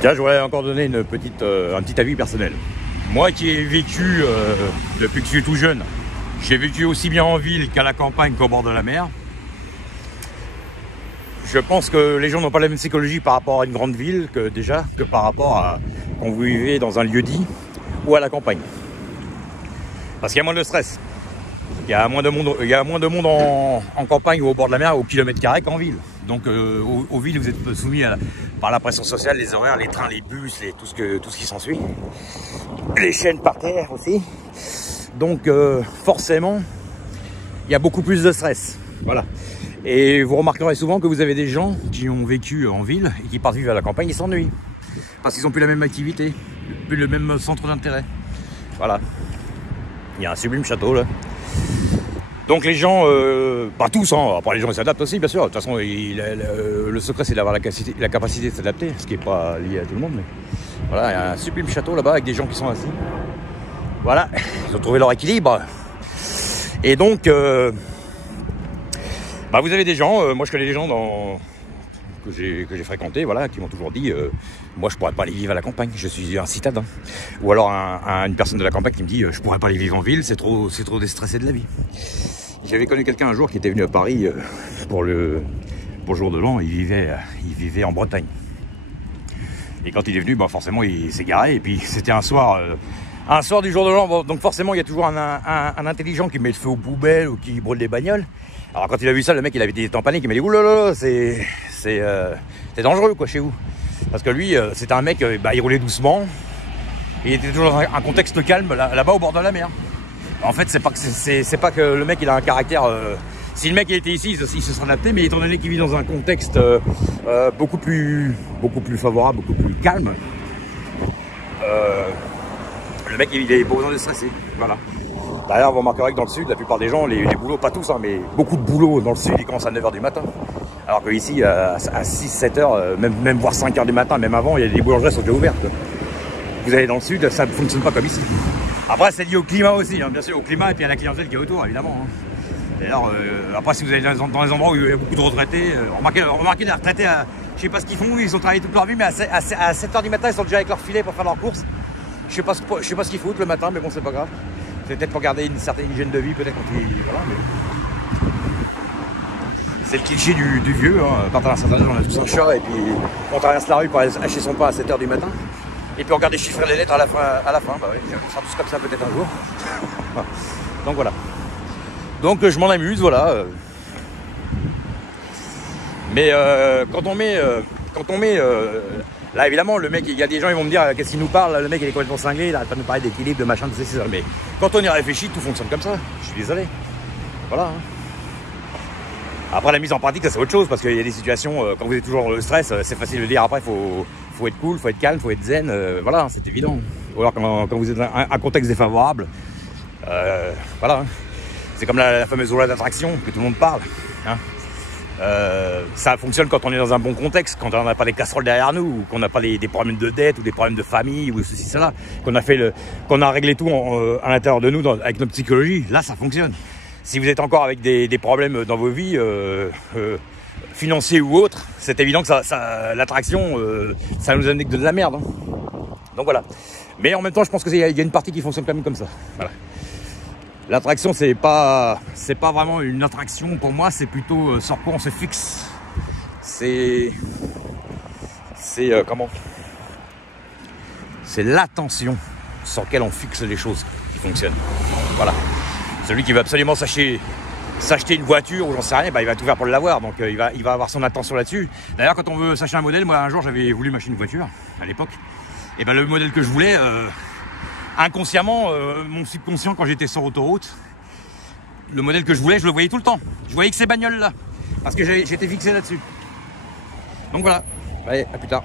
Tiens, je voudrais encore donner un petit avis personnel. Moi qui ai vécu, depuis que je suis tout jeune, j'ai vécu aussi bien en ville qu'à la campagne qu'au bord de la mer. Je pense que les gens n'ont pas la même psychologie par rapport à une grande ville que par rapport à quand vous vivez dans un lieu-dit ou à la campagne. Parce qu'il y a moins de stress. Il y a moins de monde en campagne ou au bord de la mer au kilomètre carré qu'en ville. Donc aux villes, vous êtes soumis par la pression sociale, les horaires, les trains, les bus, tout ce qui s'ensuit. Les chaînes par terre aussi. Donc forcément, il y a beaucoup plus de stress. Voilà. Et vous remarquerez souvent que vous avez des gens qui ont vécu en ville et qui partent vivre à la campagne, ils s'ennuient. Parce qu'ils n'ont plus la même activité, plus le même centre d'intérêt. Voilà. Il y a un sublime château là. Donc les gens, pas tous, hein, après les gens ils s'adaptent aussi bien sûr. De toute façon, le secret c'est d'avoir la capacité de s'adapter, ce qui n'est pas lié à tout le monde. Mais voilà, il y a un sublime château là-bas avec des gens qui sont assis. Voilà, ils ont trouvé leur équilibre. Et donc... vous avez des gens, moi je connais des gens que j'ai fréquentés, voilà, qui m'ont toujours dit moi je pourrais pas aller vivre à la campagne, je suis un citadin. Ou alors une personne de la campagne qui me dit je pourrais pas aller vivre en ville, c'est trop déstressé de la vie. J'avais connu quelqu'un un jour qui était venu à Paris pour le jour de l'an, il vivait en Bretagne. Et quand il est venu, forcément il s'est garé, et puis c'était un soir du jour de l'an, donc forcément il y a toujours un intelligent qui met le feu aux poubelles ou qui brûle des bagnoles. Alors quand il a vu ça, le mec il avait été en panique, il m'a dit oulala, c'est dangereux quoi chez vous. Parce que lui, c'était un mec, il roulait doucement, et il était toujours dans un contexte calme là-bas au bord de la mer. En fait, c'est pas que le mec il a un caractère. Si le mec il était ici, il se serait adapté, mais étant donné qu'il vit dans un contexte beaucoup plus favorable, beaucoup plus calme, le mec il a pas besoin de stresser. Voilà. D'ailleurs, vous remarquerez que dans le sud, la plupart des gens, les boulots, pas tous, hein, mais beaucoup de boulots dans le sud, ils commencent à 9h du matin. Alors qu'ici, à 6-7h, même voire 5h du matin, même avant, il y a des boulangeries qui sont déjà ouvertes. Vous allez dans le sud, ça ne fonctionne pas comme ici. Après, c'est lié au climat aussi, hein, bien sûr, au climat et puis à la clientèle qui est autour, évidemment. Hein. D'ailleurs, après, si vous allez dans les endroits où il y a beaucoup de retraités, remarquez les retraités, je sais pas ce qu'ils font, ils ont travaillé toute leur vie, mais à 7h du matin, ils sont déjà avec leur filet pour faire leurs courses. Je sais pas ce qu'ils foutent le matin, mais bon, c'est pas grave. C'est peut-être pour garder une certaine hygiène de vie, peut-être quand il... Voilà, mais... C'est le cliché du vieux, hein. Quand on a un certain âge, on a tous un chat, et puis on traverse la rue pour aller acheter son pain à 7h du matin. Et puis on regarde les chiffres et les lettres à la fin. Bah oui, on sera tous comme ça peut-être un jour. Donc voilà. Donc je m'en amuse, voilà. Mais quand on met... Là, évidemment, le mec, il y a des gens, ils vont me dire qu'est-ce qu'il nous parle, le mec, il est complètement cinglé, il arrête pas de nous parler d'équilibre, de machin, de ceci, ça. Mais quand on y réfléchit, tout fonctionne comme ça. Je suis désolé. Voilà. Après, la mise en pratique, ça, c'est autre chose, parce qu'il y a des situations, quand vous êtes toujours dans le stress, c'est facile de dire. Après, faut être cool, faut être calme, faut être zen. Voilà, c'est évident. Ou alors, quand vous êtes dans un contexte défavorable, voilà. C'est comme la fameuse loi d'attraction que tout le monde parle. Hein. Ça fonctionne quand on est dans un bon contexte, quand on n'a pas des casseroles derrière nous, ou qu'on n'a pas des problèmes de dette ou des problèmes de famille ou ceci, cela, qu'on a réglé tout à l'intérieur de nous avec notre psychologie. Là, ça fonctionne. Si vous êtes encore avec des problèmes dans vos vies, financiers ou autres, c'est évident que l'attraction, ça nous indique de la merde. Hein. Donc voilà. Mais en même temps, je pense qu'il y a une partie qui fonctionne quand même comme ça. Voilà. L'attraction, c'est pas vraiment une attraction pour moi, c'est plutôt sur quoi on se fixe. C'est comment? C'est l'attention sur laquelle on fixe les choses qui fonctionnent. Voilà. Celui qui veut absolument s'acheter une voiture ou j'en sais rien, il va tout faire pour l'avoir. Donc il va avoir son attention là-dessus. D'ailleurs, quand on veut s'acheter un modèle, moi un jour j'avais voulu m'acheter une voiture à l'époque. Et le modèle que je voulais. Inconsciemment, mon subconscient, quand j'étais sur autoroute, le modèle que je voulais, je le voyais tout le temps. Je voyais que ces bagnoles là, parce que j'étais fixé là-dessus. Donc voilà, allez, à plus tard.